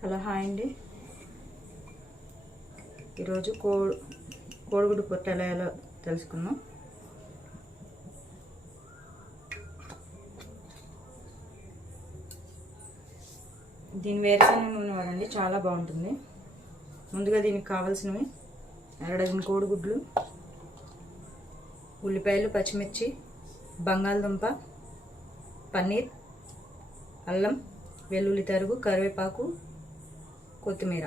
Hello hi అండి. ఈరోజు కోడిగుడ్డు పొట్టు ఎలా తెలుసుకుందాం. దీని వేరుశనగ నూనె వాడండి, చాలా బాగుంటుంది. ముందుగా దీనికి కావాల్సినవి 2 డజన్ కోడిగుడ్లు, ఉల్లిపాయలు, పచ్చిమిర్చి, బంగాళదుంప, పన్నీర్, అల్లం వెల్లుల్లి తరుగు, కరివేపాకు, కొత్తిమీర.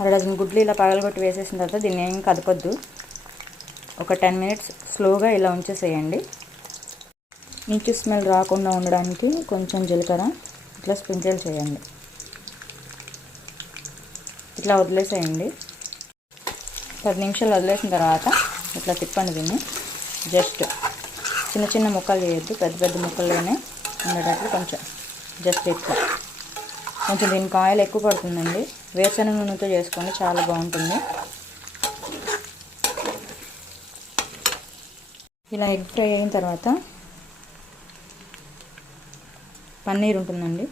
అర డజన్ గుడ్లు ఇలా పగలగొట్టి వేసేసిన తర్వాత దీన్ని ఏం కదపొద్దు. ఒక 10 మినిట్స్ స్లోగా ఇలా ఉంచేసేయండి. నీచు స్మెల్ రాకుండా ఉండడానికి కొంచెం జీలకర్ర ఇట్లా స్ప్రింకిల్ చేయండి. ఇట్లా వదిలేసేయండి. 10 నిమిషాలు వదిలేసిన తర్వాత ఇట్లా తిప్పండి. దీన్ని జస్ట్ చిన్న చిన్న ముక్కలు చేయొద్దు, పెద్ద పెద్ద ముక్కల్లోనే ఉండేటట్లు కొంచెం జస్ట్ ఇట్లా. కొంచెం దీనికి ఆయిల్ ఎక్కువ పడుతుందండి. వేరుశనగ నూనెతో చేసుకోండి, చాలా బాగుంటుంది. ఇలా ఎగ్ ఫ్రై అయిన తర్వాత పన్నీర్ ఉంటుందండి,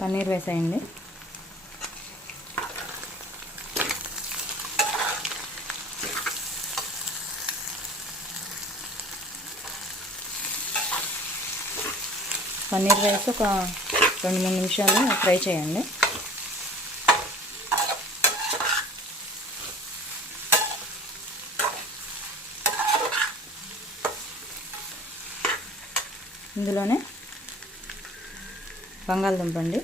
పన్నీర్ వేసేయండి. పన్నీర్ వేసి ఒక 2-3 నిమిషాలు ఫ్రై చేయండి. ఇందులోనే బంగాళదుంప అండి,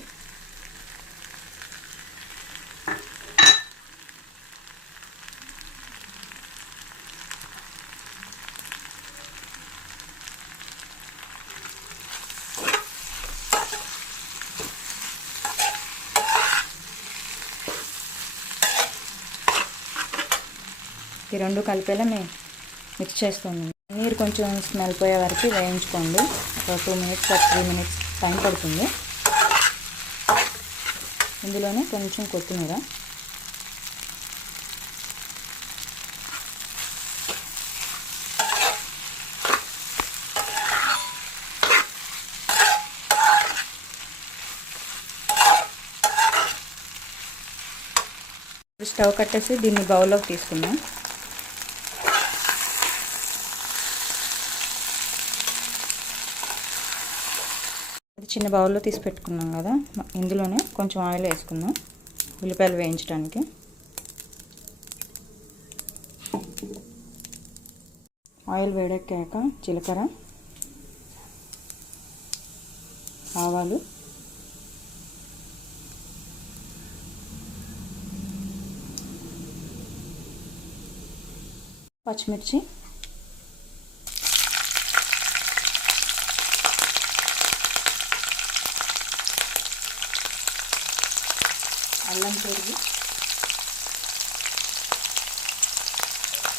ఈ రెండు కలిపేలా మిక్స్ చేస్తున్నాను. నీరు కొంచెం స్మెల్ పోయే వరకు వేయించుకోండి. ఒక 2 మినిట్స్ 3 మినిట్స్ టైం పడుతుంది. ఇందులోనే కొంచెం కొత్తిమీర, స్టవ్ కట్టేసి దీన్ని బౌల్లోకి తీసుకుందాం. చిన్న బౌల్లో తీసి పెట్టుకున్నాం కదా, ఇందులోనే కొంచెం ఆయిల్ వేసుకుందాం ఉల్లిపాయలు వేయించడానికి. ఆయిల్ వేడెక్కాక జీలకర్ర, ఆవాలు, పచ్చిమిర్చి, అల్లం పెరుగు,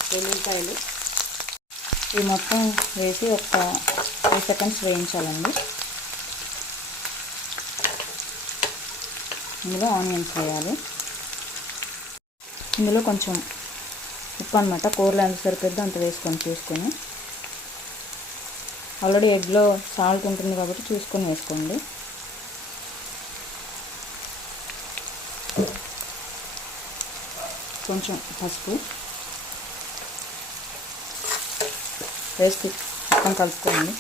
వెల్లుల్లిపాయలు ఇవి మొత్తం వేసి ఒక 5 సెకండ్స్ వేయించాలండి. ఇందులో ఆనియన్స్ వేయాలి. ఇందులో కొంచెం ఉప్పు అనమాట, కూరలో ఎంత సరిపోద్దో అంత వేసుకొని చూసుకొని. ఆల్రెడీ ఎగ్లో సాల్ట్ ఉంటుంది కాబట్టి చూసుకొని వేసుకోండి. కొంచెం పసుపు వేసి మొత్తం కలుపుకోండి.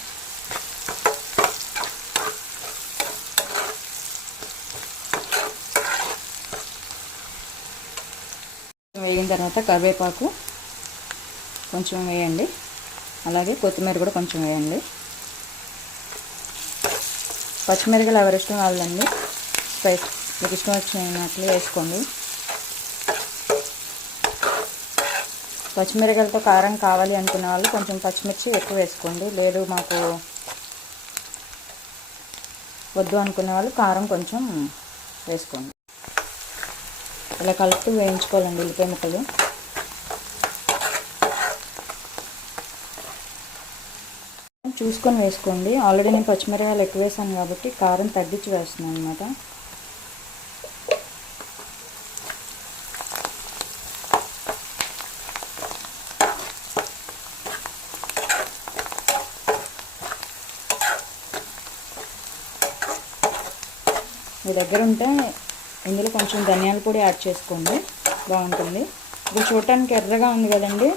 వేగిన తర్వాత కరివేపాకు కొంచెం వేయండి, అలాగే కొత్తిమీర కూడా కొంచెం వేయండి. పచ్చిమిరపకాయలు ఎవరి ఇష్టం వాళ్ళండి, స్పైస్ మీకు ఇష్టం వచ్చినట్లు వేసుకోండి. పచ్చిమిరపకాయలతో కారం కావాలి అనుకునే వాళ్ళు కొంచెం పచ్చిమిర్చి ఎక్కువ వేసుకోండి. లేదు మాకు వద్దు అనుకునే వాళ్ళు కారం కొంచెం వేసుకోండి. ఇలా కలుపుతూ వేయించుకోవాలండి ఉల్లిపాయ ముక్కలు. చూసుకొని వేసుకోండి. ఆల్రెడీ నేను పచ్చిమిరపకాయలు ఎక్కువ వేసాను కాబట్టి కారం తగ్గించి వేస్తున్నాను అనమాట. మీ దగ్గర ఉంటే ఇందులో కొంచెం ధనియాల పొడి యాడ్ చేసుకోండి, బాగుంటుంది. ఇప్పుడు చూడటానికి ఎర్రగా ఉంది కదండి,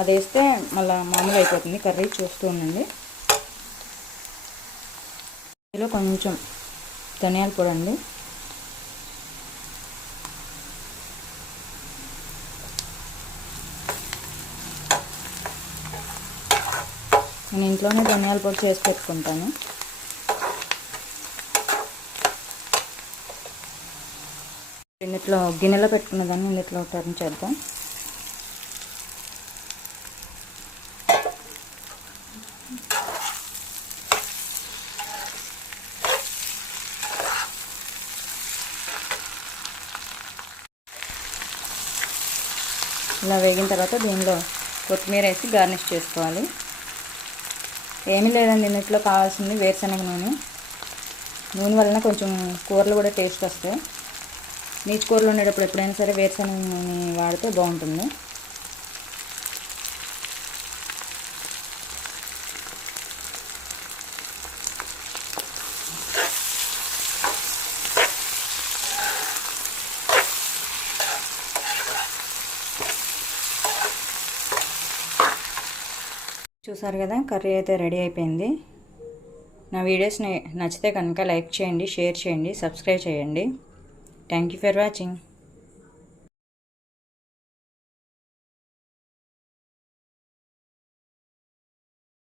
అది వేస్తే మళ్ళీ మామూలు అయిపోతుంది కర్రీ. చూస్తూ ఉండండి. ఇందులో కొంచెం ధనియాల పొడి అండి. నేను ఇంట్లోనే ధనియాల పొడి చేసి పెట్టుకుంటాను. ఇందులో గిన్నెలో పెట్టుకున్న దాన్ని ఇందులో టర్న్ చేద్దాం. ఇలా వేగిన తర్వాత దీనిలో కొత్తిమీర వేసి గార్నిష్ చేసుకోవాలి. ఏమీ లేదండి, ఇందులో కావాల్సింది వేరుశనగ నూనె. నూనె వలన కొంచెం కూరలు కూడా టేస్ట్ వస్తాయి. నీచు కూరలు ఉండేటప్పుడు ఎప్పుడైనా సరే వేరుశనగ నూనె వాడితే బాగుంటుంది. చూసారు కదా, కర్రీ అయితే రెడీ అయిపోయింది. నా వీడియోస్ని నచ్చితే కనుక లైక్ చేయండి, షేర్ చేయండి, సబ్స్క్రైబ్ చేయండి. Thank you for watching.